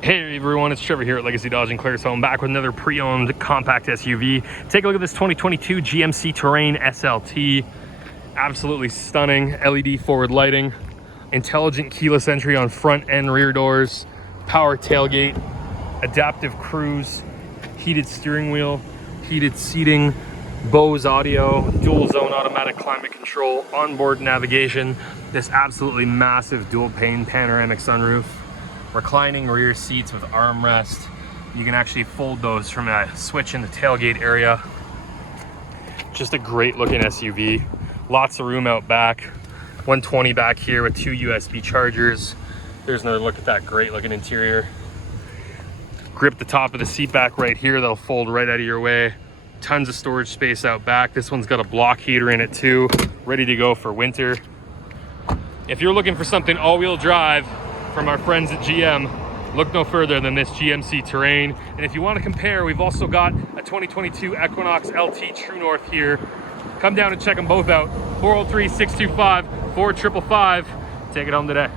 Hey everyone, it's Trevor here at Legacy Dodge in Claresholm, back with another pre-owned compact SUV. Take a look at this 2022 GMC Terrain SLT. Absolutely stunning. LED forward lighting, intelligent keyless entry on front and rear doors, power tailgate, adaptive cruise, heated steering wheel, heated seating, BOSE audio, dual zone automatic climate control, onboard navigation, this absolutely massive dual pane panoramic sunroof, reclining rear seats with armrest. You can actually fold those from a switch in the tailgate area. Just a great looking SUV. Lots of room out back. 120 back here with 2 USB chargers. There's another look at that great looking interior. Grip the top of the seat back right here, that'll fold right out of your way. Tons of storage space out back. This one's got a block heater in it too, ready to go for winter. If you're looking for something all-wheel drive from our friends at GM, look no further than this GMC Terrain. And if you want to compare, we've also got a 2022 Equinox LT True North here. Come down and check them both out. 403-625-4555. Take it home today.